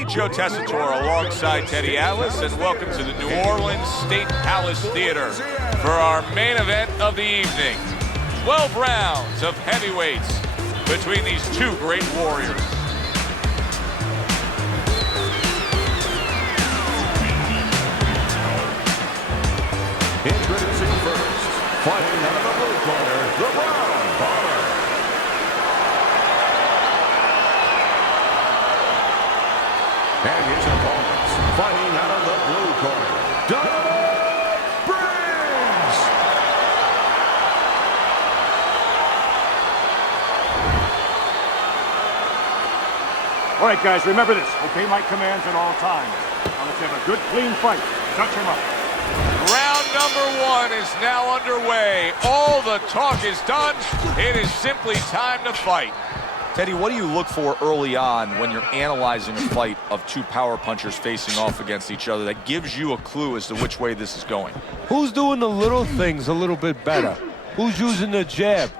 everybody. Joe Tessitore alongside Teddy Atlas, and welcome to the New Orleans State Palace Theater for our main event of the evening. 12 rounds of heavyweights between these two great warriors. Introducing first, fighting out of the blue corner, the Brown Bomber. And his opponents, fighting out of the blue corner, Briggs. All right, guys, remember this. Obey my commands at all times. Now let's have a good, clean fight. Touch him up. Round number one is now underway. All the talk is done. It is simply time to fight. Teddy, what do you look for early on when you're analyzing a fight of two power punchers facing off against each other that gives you a clue as to which way this is going? Who's doing the little things a little bit better? Who's using the jab?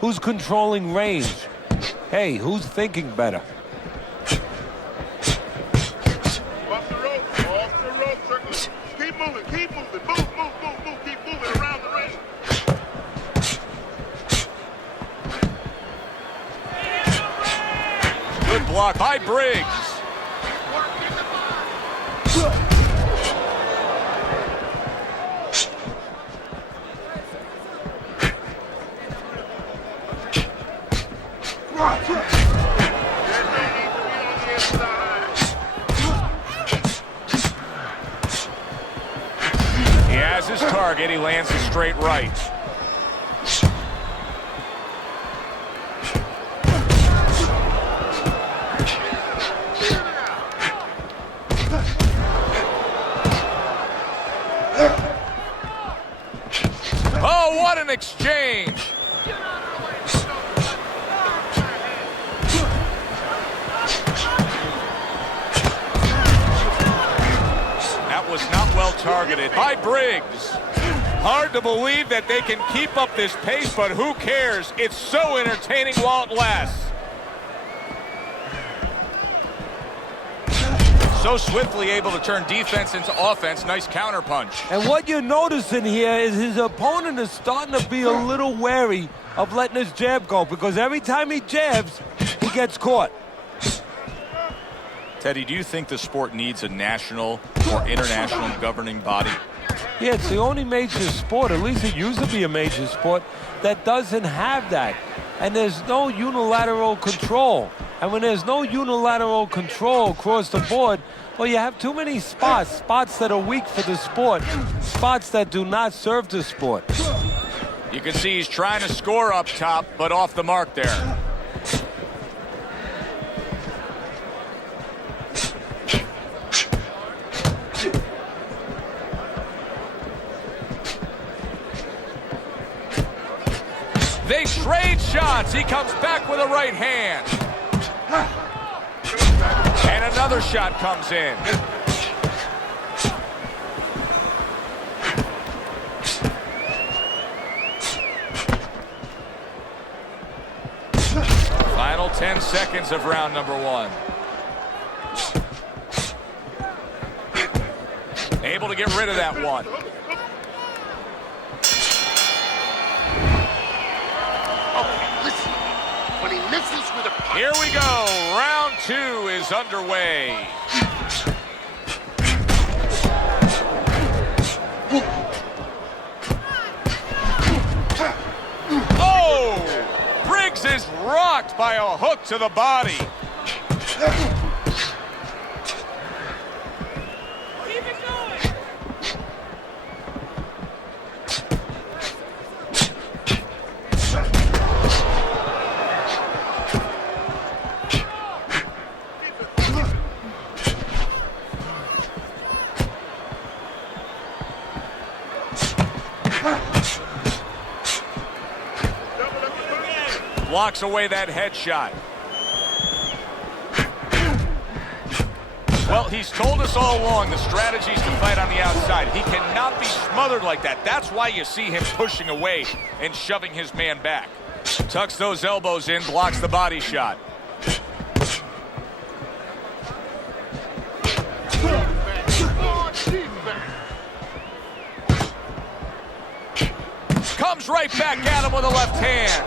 Who's controlling range? Hey, who's thinking better? Off the rope, circle. Keep moving, move, keep moving around the ring. Good block by Briggs. He has his target. He lands a straight right. Oh, what an exchange! That was not well targeted by Briggs. Hard to believe that they can keep up this pace, but who cares? It's so entertaining while it lasts. So swiftly able to turn defense into offense. Nice counterpunch. And what you're noticing here is his opponent is starting to be a little wary of letting his jab go, because every time he jabs, he gets caught. Teddy, do you think the sport needs a national or international governing body? Yeah, it's the only major sport, at least it used to be a major sport, that doesn't have that. And there's no unilateral control. And when there's no unilateral control across the board, well, you have too many spots that are weak for the sport, spots that do not serve the sport. You can see he's trying to score up top, but off the mark there. They trade shots. He comes back with a right hand. And another shot comes in. Final 10 seconds of round number one. Able to get rid of that one. Here we go. Round two is underway. Oh! Briggs is rocked by a hook to the body. Blocks away that headshot. Well, he's told us all along the strategy is to fight on the outside. He cannot be smothered like that. That's why you see him pushing away and shoving his man back. Tucks those elbows in, blocks the body shot. right back at him with a left hand.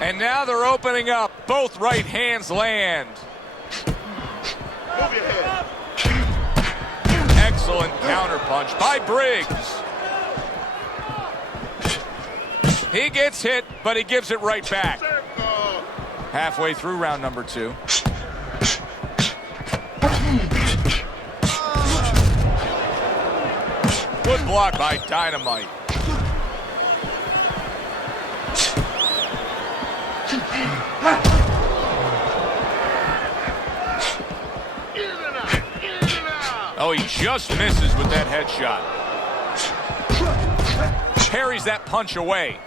And now they're opening up. Both right hands land. Move your head. Excellent counterpunch by Briggs. He gets hit, but he gives it right back. Halfway through round number 2. Good block by Dynamite. Oh, he just misses with that headshot. Parries that punch away.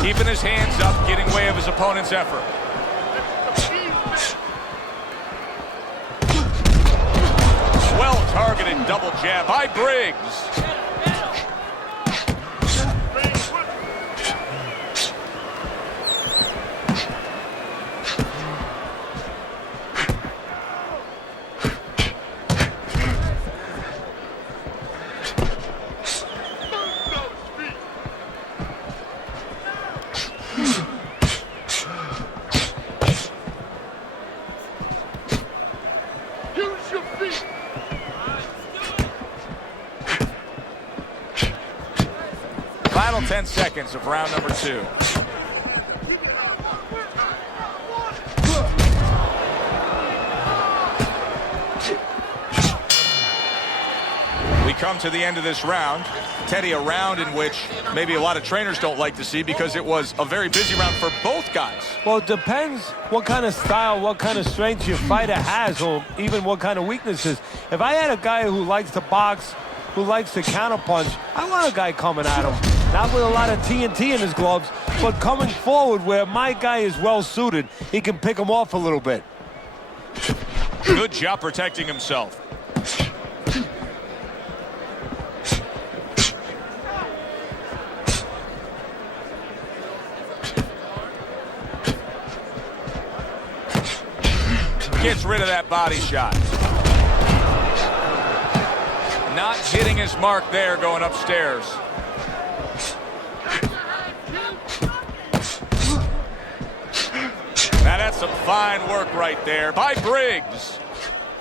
Keeping his hands up, getting way of his opponent's effort. Well-targeted double jab by Briggs. Final 10 seconds of round number 2. We come to the end of this round. Teddy, a round in which maybe a lot of trainers don't like to see because it was a very busy round for both guys. Well, it depends what kind of style, what kind of strength your fighter has, or even what kind of weaknesses. If I had a guy who likes to box, who likes to counterpunch, I want a guy coming at him. Not with a lot of TNT in his gloves, but coming forward where my guy is well suited. He can pick him off a little bit. Good job protecting himself. Gets rid of that body shot. Not hitting his mark there going upstairs. Now that's some fine work right there by Briggs.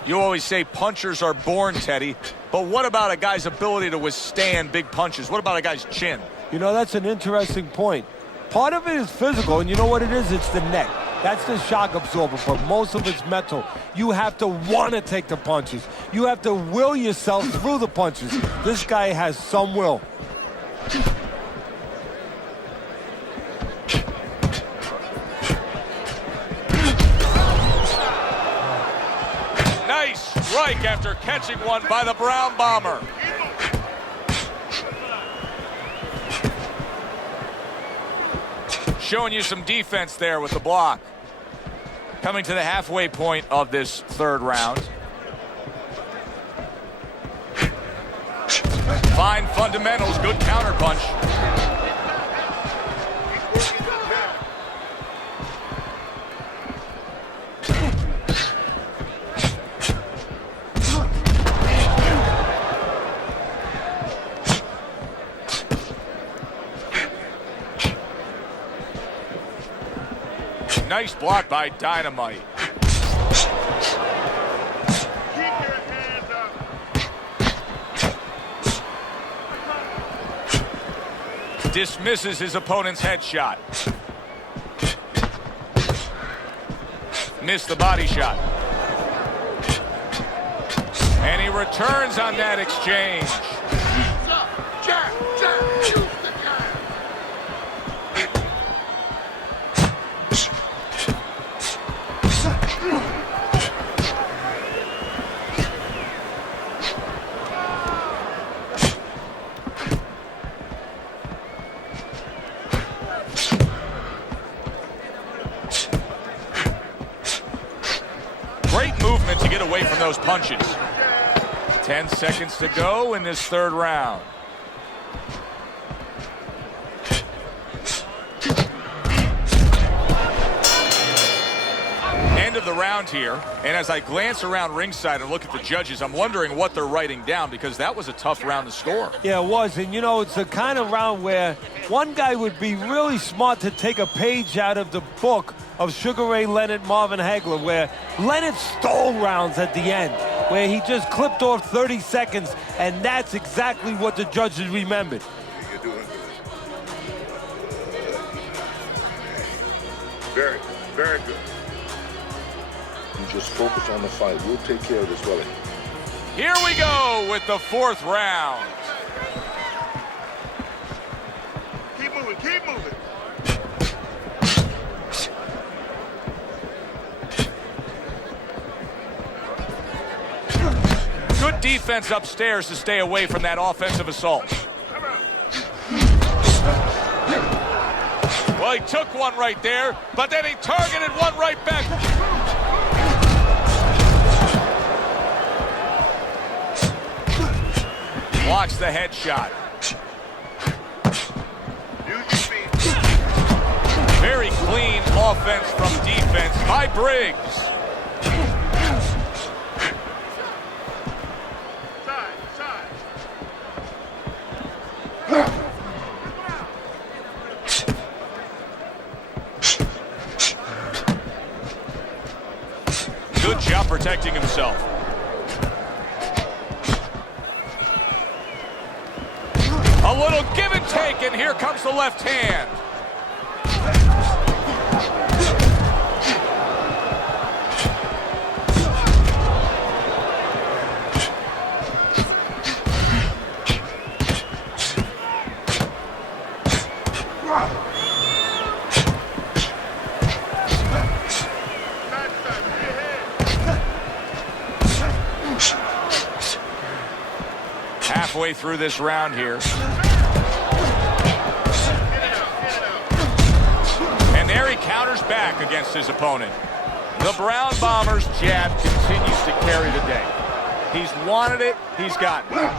You always say punchers are born, Teddy, but what about a guy's ability to withstand big punches? What about a guy's chin? You know, that's an interesting point. Part of it is physical, and you know what it is? It's the neck. That's the shock absorber, but most of it's mental. You have to want to take the punches. You have to will yourself through the punches. This guy has some will. Nice strike after catching one by the Brown Bomber. Showing you some defense there with the block. Coming to the halfway point of this third round. Fine fundamentals, good counterpunch. Nice block by Dynamite. Keep your hands up. Dismisses his opponent's headshot. Missed the body shot. And he returns on that exchange. Jab, jab, shoot the jab. Great movement to get away from those punches. 10 seconds to go in this third round. end of the round here, and as I glance around ringside and look at the judges, I'm wondering what they're writing down, because that was a tough round to score. Yeah, it was. And, you know, it's the kind of round where one guy would be really smart to take a page out of the book of Sugar Ray Leonard, Marvin Hagler, where Leonard stole rounds at the end, where he just clipped off 30 seconds, and that's exactly what the judges remembered. You're doing good. Very, very good. You just focus on the fight. We'll take care of this, Willie. Here we go with the fourth round. Keep moving, keep moving. Good defense upstairs to stay away from that offensive assault. Well, he took one right there, but then he targeted one right back. Blocks the headshot. Very clean offense from defense by Briggs. Good job protecting himself. A little give and take, and here comes the left hand. Halfway through this round here. And there he counters back against his opponent. The Brown Bomber's jab continues to carry the day. He's wanted it, he's gotten it.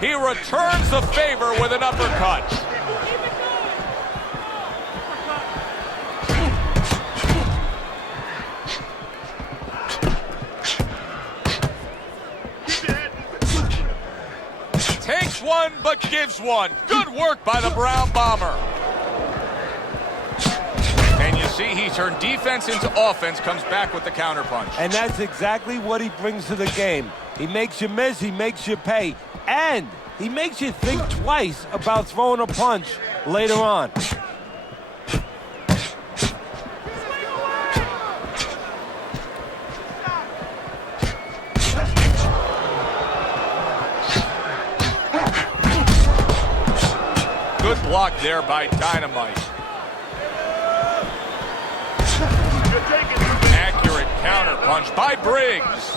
He returns the favor with an uppercut. Takes one, but gives one. Good work by the Brown Bomber. And you see he turned defense into offense, comes back with the counterpunch. And that's exactly what he brings to the game. He makes you miss, he makes you pay, and he makes you think twice about throwing a punch later on. Good block there by Dynamite. Accurate counterpunch by Briggs.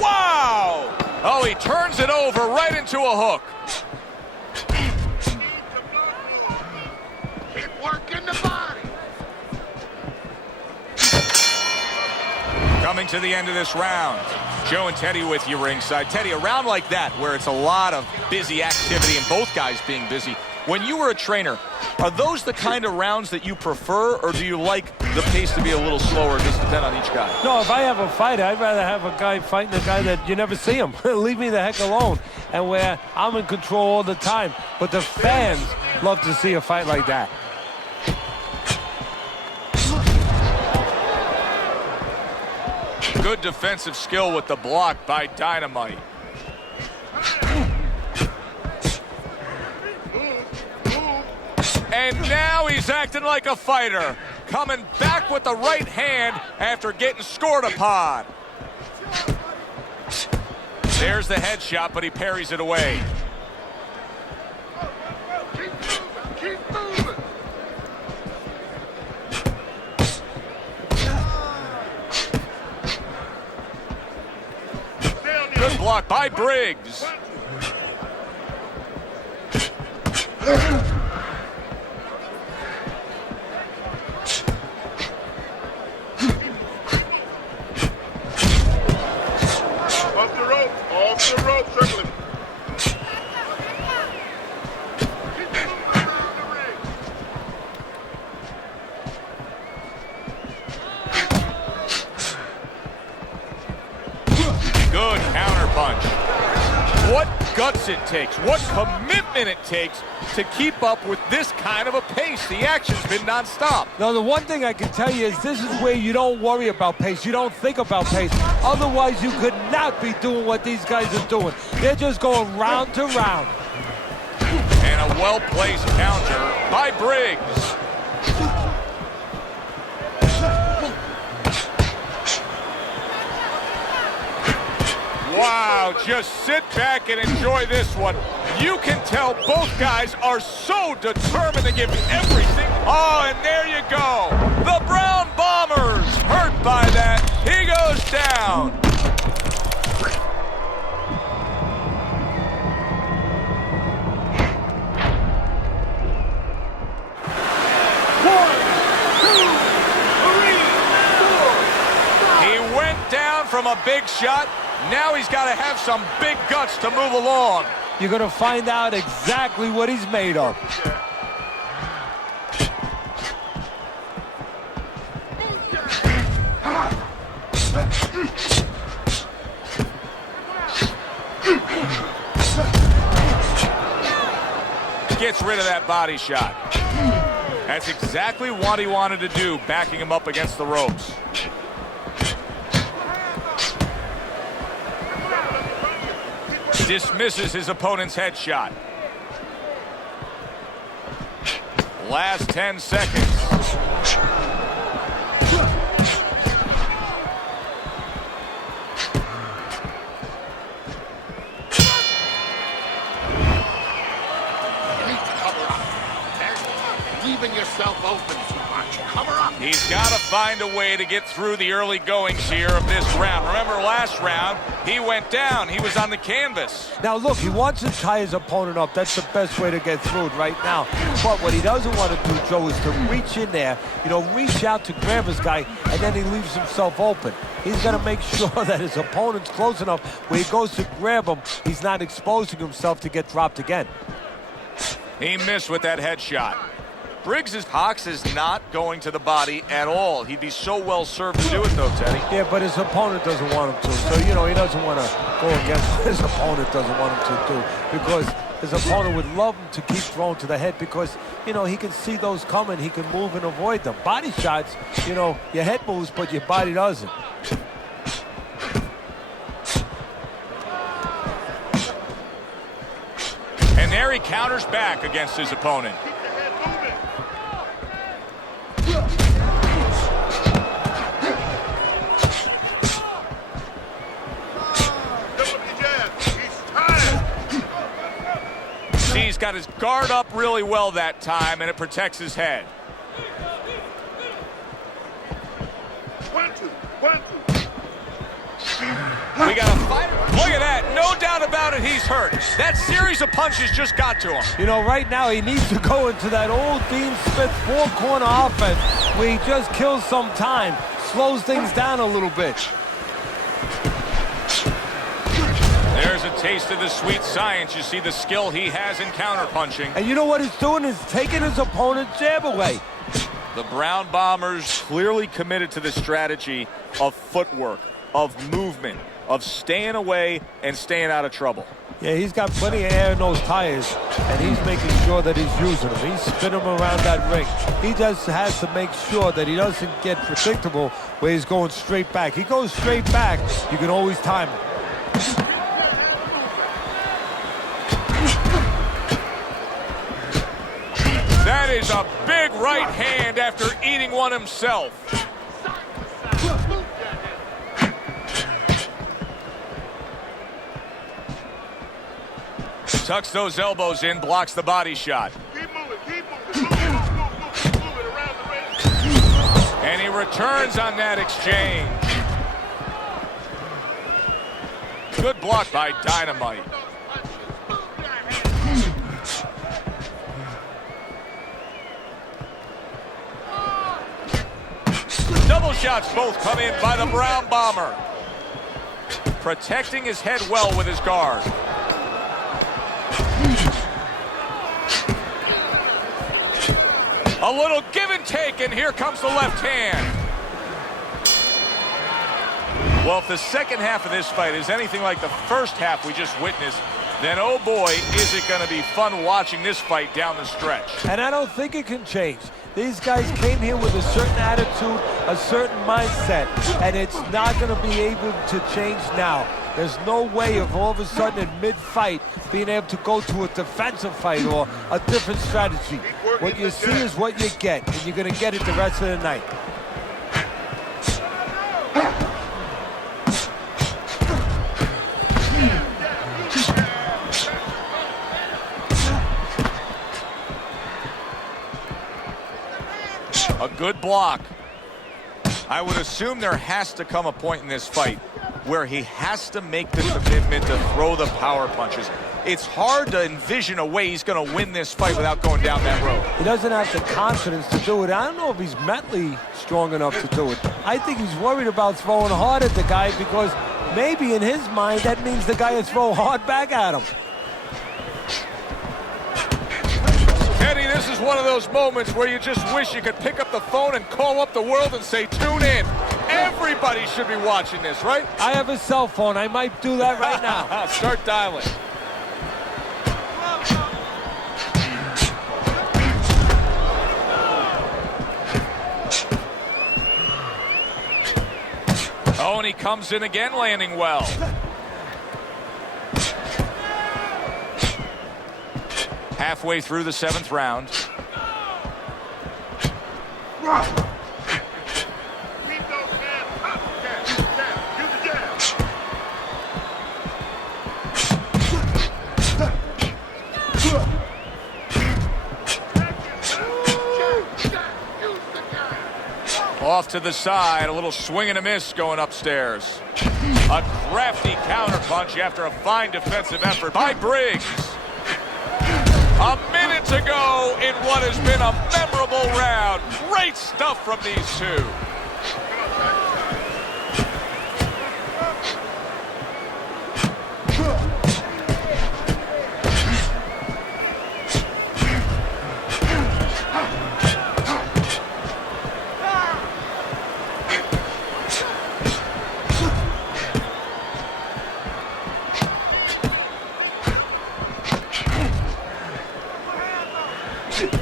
Wow! Oh, he turns it over right into a hook. Keep working the body. Coming to the end of this round. Joe and Teddy with you ringside. Teddy, a round like that where it's a lot of busy activity and both guys being busy. When you were a trainer, are those the kind of rounds that you prefer, or do you like the pace to be a little slower, just depend on each guy? No, if I have a fighter, I'd rather have a guy fighting a guy that you never see him. Leave me the heck alone. And where I'm in control all the time. But the fans love to see a fight like that. Good defensive skill with the block by Dynamite. And now he's acting like a fighter. Coming back with the right hand after getting scored upon. There's the headshot, but he parries it away. Keep moving. Good block by Briggs. Off the rope, circle him. Good counter punch. What guts it takes, what commitment it takes to keep up with this kind of a pace. The action's been nonstop. Now, the one thing I can tell you is this is where you don't worry about pace. You don't think about pace. Otherwise, you could not be doing what these guys are doing. They're just going round to round. And a well-placed counter by Briggs. Wow, just sit back and enjoy this one. You can tell both guys are so determined to give everything. Oh, and there you go. The Brown Bombers hurt by that. He goes down. He went down from a big shot. Now he's got to have some big guts to move along. You're going to find out exactly what he's made of. Gets rid of that body shot. That's exactly what he wanted to do, backing him up against the ropes. Dismisses his opponent's headshot. Last 10 seconds. Leaving yourself open too much. Cover up. He's got to find a way to get through the early goings here of this round. Remember last round, he went down. He was on the canvas. Now, look, he wants to tie his opponent up. That's the best way to get through it right now. But what he doesn't want to do, Joe, is to reach in there, reach out to grab his guy, and then he leaves himself open. He's got to make sure that his opponent's close enough where he goes to grab him, he's not exposing himself to get dropped again. He missed with that headshot. Briggs' box is not going to the body at all. He'd be so well served to do it, though, Teddy. Yeah, but his opponent doesn't want him to. So, he doesn't want to go against what his opponent doesn't want him to do. Because his opponent would love him to keep throwing to the head because, he can see those coming. He can move and avoid them. Body shots, your head moves, but your body doesn't. And there he counters back against his opponent. He's got his guard up really well that time, and it protects his head. We got a fighter. Look at that. No doubt about it, he's hurt. That series of punches just got to him. Right now he needs to go into that old Dean Smith four-corner offense where he just kills some time, slows things down a little bit. There's a taste of the sweet science. You see the skill he has in counterpunching. And you know what he's doing is taking his opponent's jab away. The Brown Bombers clearly committed to the strategy of footwork, of movement, of staying away and staying out of trouble. Yeah, he's got plenty of air in those tires, and he's making sure that he's using them. He's spinning them around that ring. He just has to make sure that he doesn't get predictable where he's going straight back. He goes straight back, you can always time him. That is a big right hand after eating one himself. Tucks those elbows in, blocks the body shot. Keep moving, keep moving. Move it around the ring. And he returns on that exchange. Good block by Dynamite. Double shots both come in by the Brown Bomber. Protecting his head well with his guard. A little give and take, and here comes the left hand. Well, if the second half of this fight is anything like the first half we just witnessed, then oh boy, is it going to be fun watching this fight down the stretch. And I don't think it can change. These guys came here with a certain attitude, a certain mindset, and it's not going to be able to change now. There's no way of all of a sudden in mid-fight being able to go to a defensive fight or a different strategy. What you see is what you get, and you're going to get it the rest of the night. A good block. I would assume there has to come a point in this fight where he has to make the commitment to throw the power punches. It's hard to envision a way he's going to win this fight without going down that road. He doesn't have the confidence to do it. I don't know if he's mentally strong enough to do it. I think he's worried about throwing hard at the guy because maybe in his mind that means the guy will throw hard back at him. Eddie, this is one of those moments where you just wish you could pick up the phone and call up the world and say, tune in. Everybody should be watching this, right? I have a cell phone. I might do that right now. Start dialing. Oh, and he comes in again, landing well. Halfway through the 7th round. Keep those hands up. Jab. Use the jab. Off to the side, a little swing and a miss going upstairs. A crafty counterpunch after a fine defensive effort by Briggs. A minute to go in what has been a memorable round. Great stuff from these two.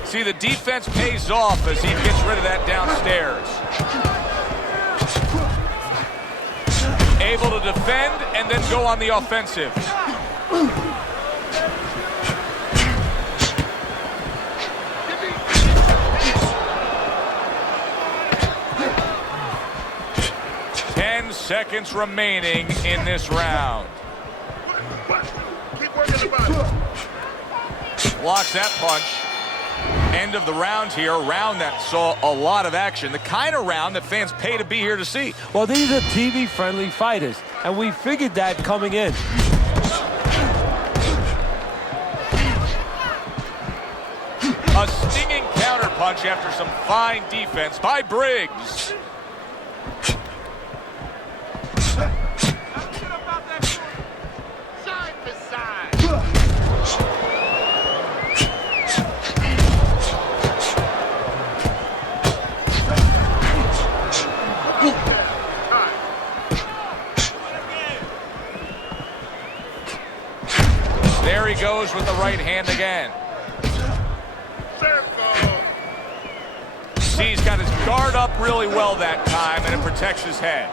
See, the defense pays off as he gets rid of that downstairs. Able to defend and then go on the offensive. Ten seconds remaining in this round. Keep working the body. Blocks that punch. End of the round here, a round that saw a lot of action. The kind of round that fans pay to be here to see. Well, these are TV-friendly fighters, and we figured that coming in. A stinging counterpunch after some fine defense by Briggs. Side to side. There he goes with the right hand again. Circle. See, he's got his guard up really well that time, and it protects his head.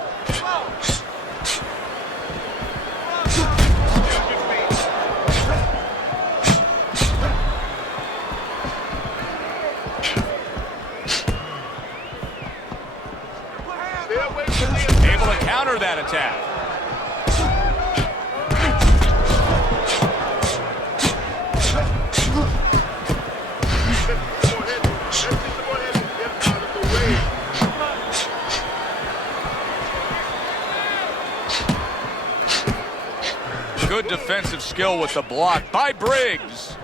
Stay away from the Able to counter that attack. Good defensive skill with the block by Briggs.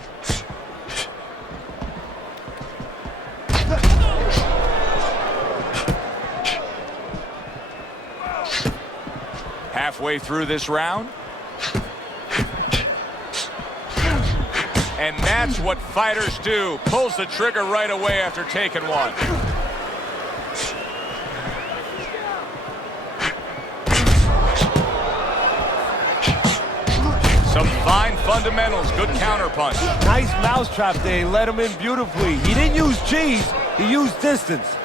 Halfway through this round. And that's what fighters do. Pulls the trigger right away after taking one. fundamentals. Good counter punch. Nice mousetrap there. He let him in beautifully. He didn't use cheese. He used distance.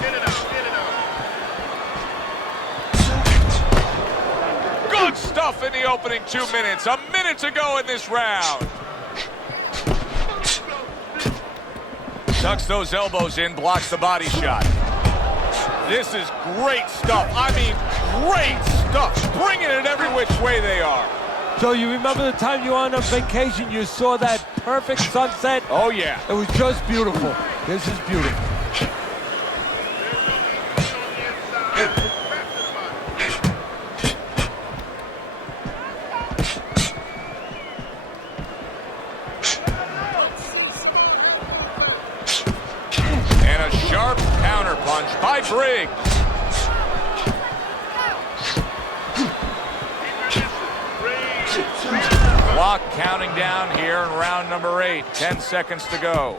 Get it out, get it out. Good stuff in the opening 2 minutes. A minute to go in this round. Tucks those elbows in, blocks the body shot. This is great stuff. I mean, great stuff. Bringing it every which way they are. So you remember the time you were on vacation, you saw that perfect sunset? Oh, yeah. It was just beautiful. This is beautiful. And a sharp counter punch by Briggs. Clock counting down here in round number 8. 10 seconds to go.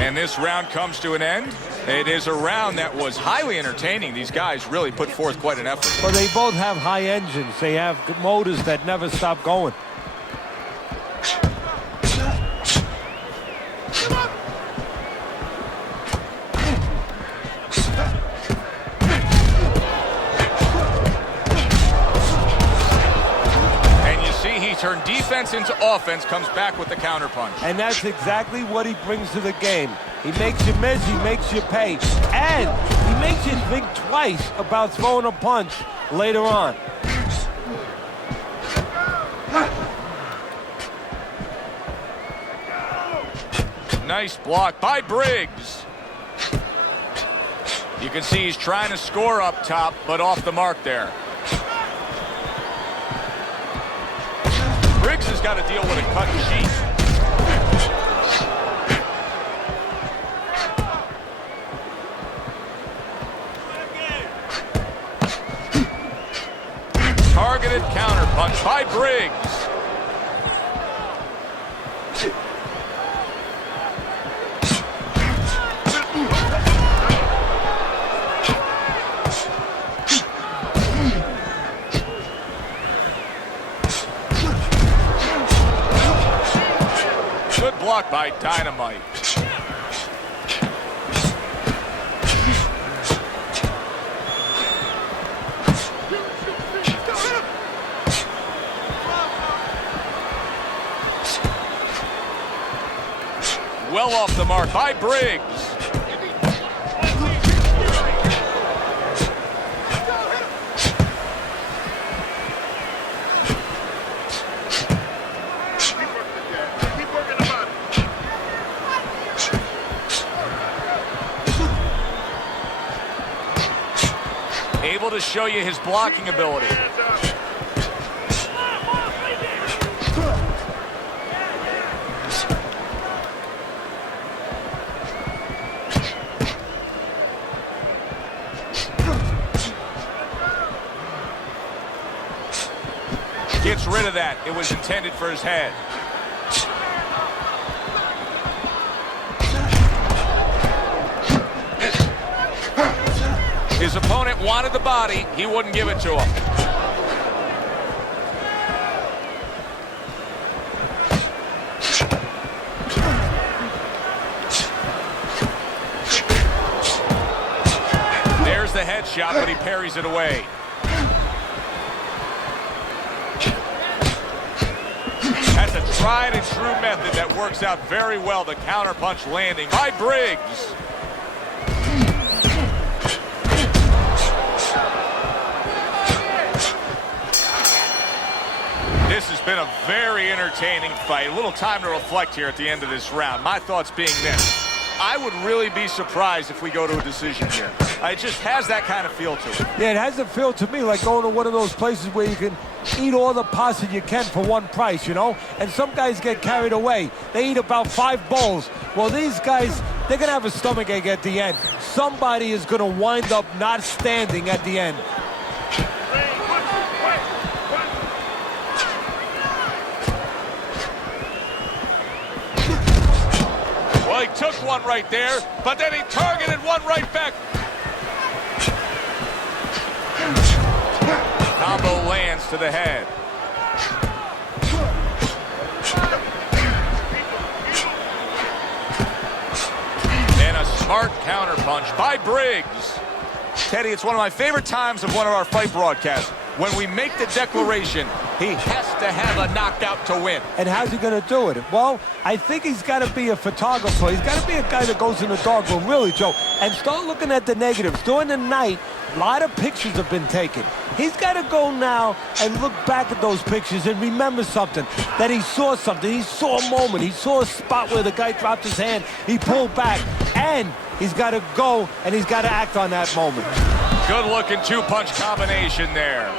And this round comes to an end. It is a round that was highly entertaining. These guys really put forth quite an effort. Well, they both have high engines. They have motors that never stop going. Turn defense into offense, comes back with the counterpunch. And that's exactly what he brings to the game. He makes you miss, he makes you pay, and he makes you think twice about throwing a punch later on. Nice block by Briggs. You can see he's trying to score up top, but off the mark there. Briggs has got to deal with a cut sheet. Targeted counter punch by Briggs. Blocked by Dynamite. Well off the mark by Briggs. Able to show you his blocking ability. Gets rid of that. It was intended for his head. His opponent wanted the body. He wouldn't give it to him. There's the headshot, but he parries it away. That's a tried and true method that works out very well. The counterpunch landing by Briggs. This has been a very entertaining fight. A little time to reflect here at the end of this round. My thoughts being this. I would really be surprised if we go to a decision here. It just has that kind of feel to it. Yeah, it has a feel to me like going to one of those places where you can eat all the pasta you can for one price, you know? And some guys get carried away. They eat about 5 bowls. Well, these guys, they're going to have a stomachache at the end. Somebody is going to wind up not standing at the end. Well, he took one right there, but then he targeted one right back. Combo lands to the head. And a smart counterpunch by Brigs. Teddy, it's one of my favorite times of one of our fight broadcasts. When we make the declaration, he has to have a knockout to win. And how's he going to do it? Well, I think he's got to be a photographer. He's got to be a guy that goes in the darkroom, really, Joe, and start looking at the negatives. During the night, a lot of pictures have been taken. He's got to go now and look back at those pictures and remember something, that he saw something. He saw a moment. He saw a spot where the guy dropped his hand. He pulled back, and he's got to go, and he's got to act on that moment. Good-looking two-punch combination there.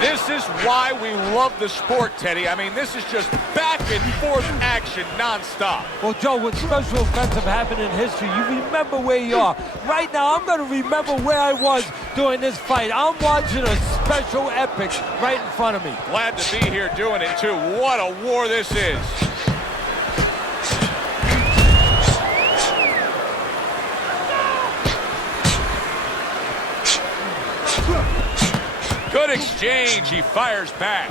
This is why we love the sport, Teddy. I mean, this is just back and forth action nonstop. Well, Joe, when special events have happened in history, you remember where you are. Right now, I'm going to remember where I was during this fight. I'm watching a special epic right in front of me. Glad to be here doing it, too. What a war this is. Good exchange. He fires back.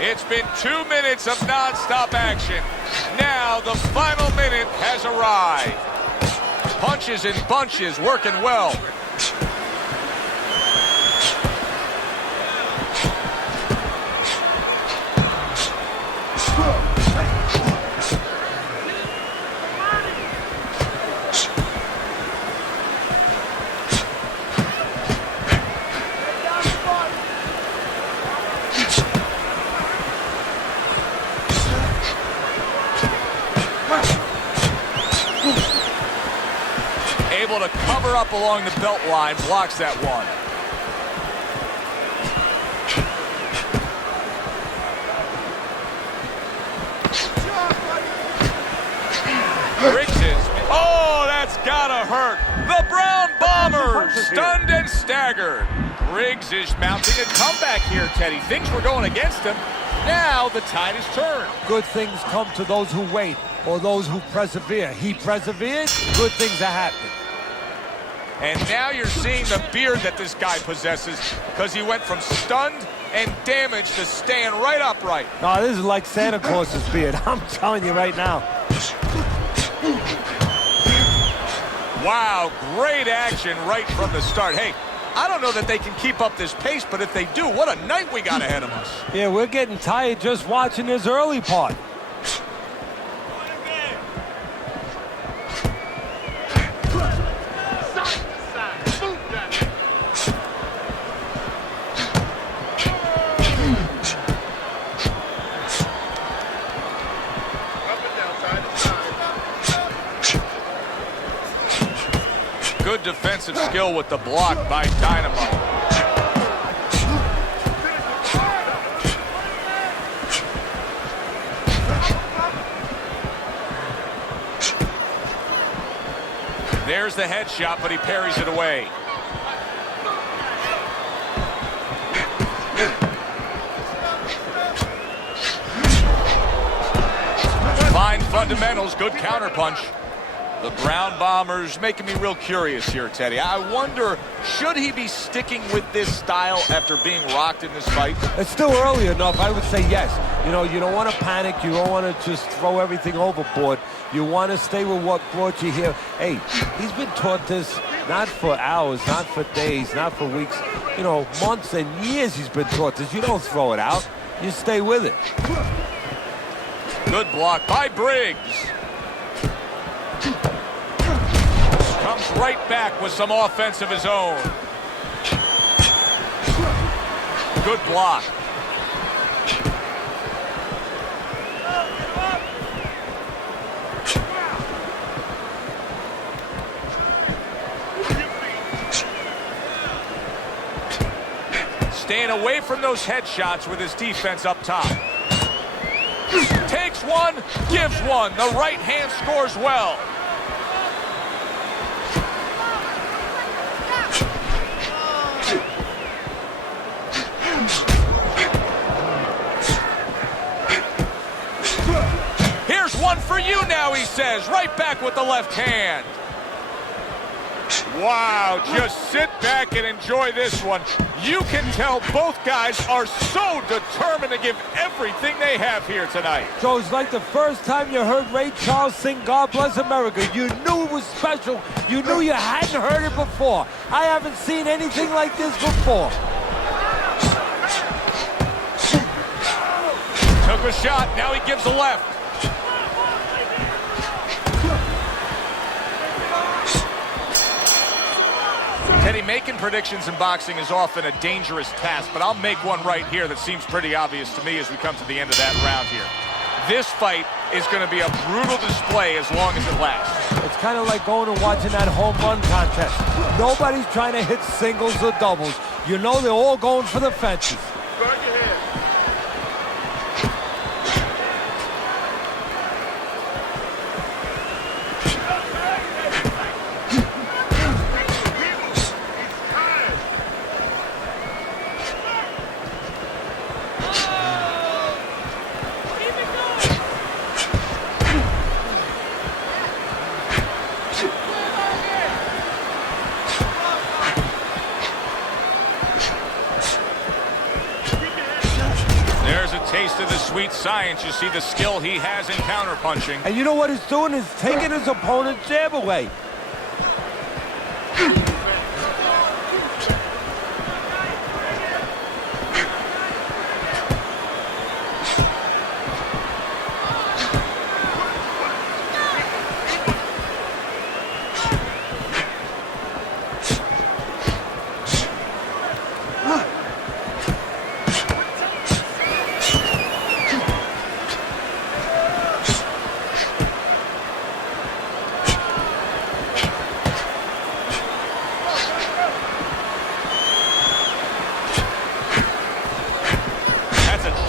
It's been 2 minutes of nonstop action. Now the final minute has arrived. Punches and bunches working well. Able to cover up along the belt line, blocks that one. Briggs is, oh, that's gotta hurt. The Brown Bombers stunned and staggered. Briggs is mounting a comeback here, Teddy. Things were going against him. Now the tide has turned. Good things come to those who wait, or those who persevere. He persevered, good things are happening. And now you're seeing the beard that this guy possesses, because he went from stunned and damaged to staying right upright. No, this is like Santa Claus's beard. I'm telling you right now. Wow, great action right from the start. Hey, I don't know that they can keep up this pace, but if they do, what a night we got ahead of us. Yeah, we're getting tired just watching this early part. Good defensive skill with the block by Dynamo. There's the headshot, but he parries it away. Fine fundamentals, good counterpunch. The Brown Bombers making me real curious here, Teddy. I wonder, should he be sticking with this style after being rocked in this fight? It's still early enough. I would say yes. You know, you don't want to panic. You don't want to just throw everything overboard. You want to stay with what brought you here. Hey, he's been taught this not for hours, not for days, not for weeks. You know, months and years he's been taught this. You don't throw it out. You stay with it. Good block by Briggs. Comes right back with some offense of his own. Good block. Staying away from those headshots with his defense up top. Takes one, gives one. The right hand scores well. Atlas right back with the left hand. Wow, just sit back and enjoy this one. You can tell both guys are so determined to give everything they have here tonight. So it's like the first time you heard Ray Charles sing God Bless America. You knew it was special. You knew you hadn't heard it before. I haven't seen anything like this before. Took a shot, now he gives a left. Teddy, making predictions in boxing is often a dangerous task, but I'll make one right here that seems pretty obvious to me as we come to the end of that round here. This fight is going to be a brutal display as long as it lasts. It's kind of like going and watching that home run contest. Nobody's trying to hit singles or doubles. You know they're all going for the fences. Guard your head. Taste of the sweet science. You see the skill he has in counterpunching. And you know what he's doing is taking his opponent's jab away.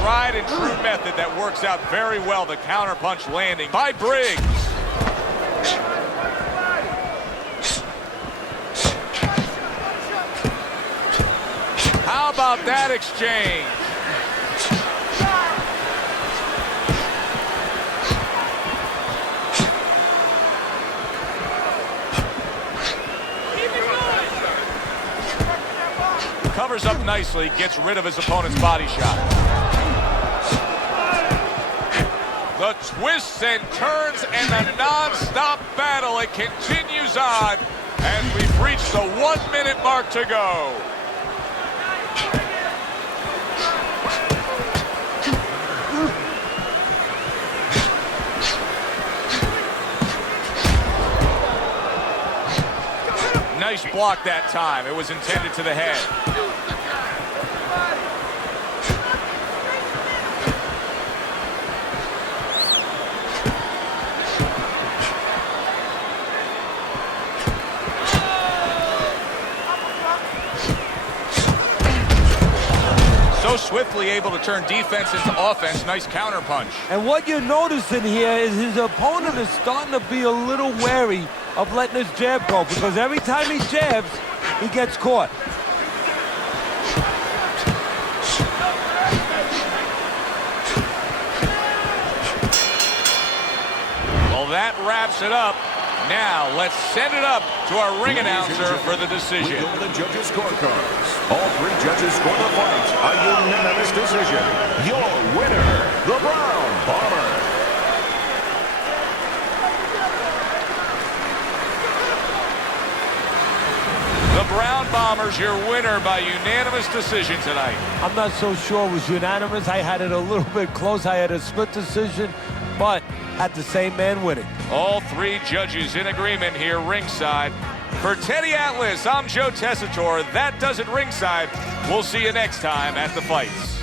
Tried and true method that works out very well. The counterpunch landing by Briggs. How about that exchange? Covers up nicely, gets rid of his opponent's body shot. The twists and turns and the non-stop battle, it continues on as we've reached the 1 minute mark to go. Nice block that time. It was intended to the head. So swiftly able to turn defense into offense. Nice counterpunch. And what you're noticing here is his opponent is starting to be a little wary of letting his jab go, because every time he jabs, he gets caught. Well, that wraps it up. Now, let's send it up to our ring announcer for the decision. We go to the judges' scorecards. All three judges score the fight. A unanimous decision. Your winner, the Brown Bomber. The Brown Bombers, your winner by unanimous decision tonight. I'm not so sure it was unanimous. I had it a little bit close. I had a split decision, but had the same man winning. All three judges in agreement here ringside. For Teddy Atlas, I'm Joe Tessitore. That does it ringside. We'll see you next time at the fights.